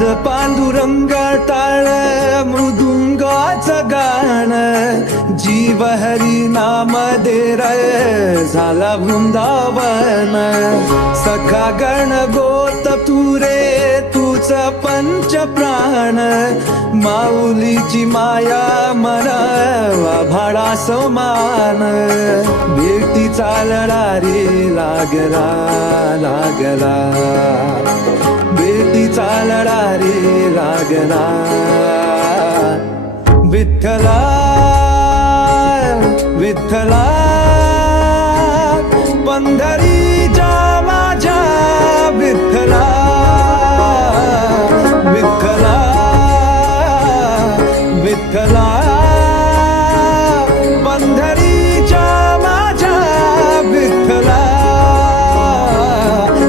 नाद पांडुरंग टाळ मृदुंगाचं गाण, जीव हरी नाम दे रे झाला वृंदावन. सखा गण गोत तू रे तूच पंच प्राण, माऊलीची माया मन भाडा समान. भेटीचा लढा रे लागला लागला, भेटीचा लढा रे लागला. विठ्ठला विठ्ठला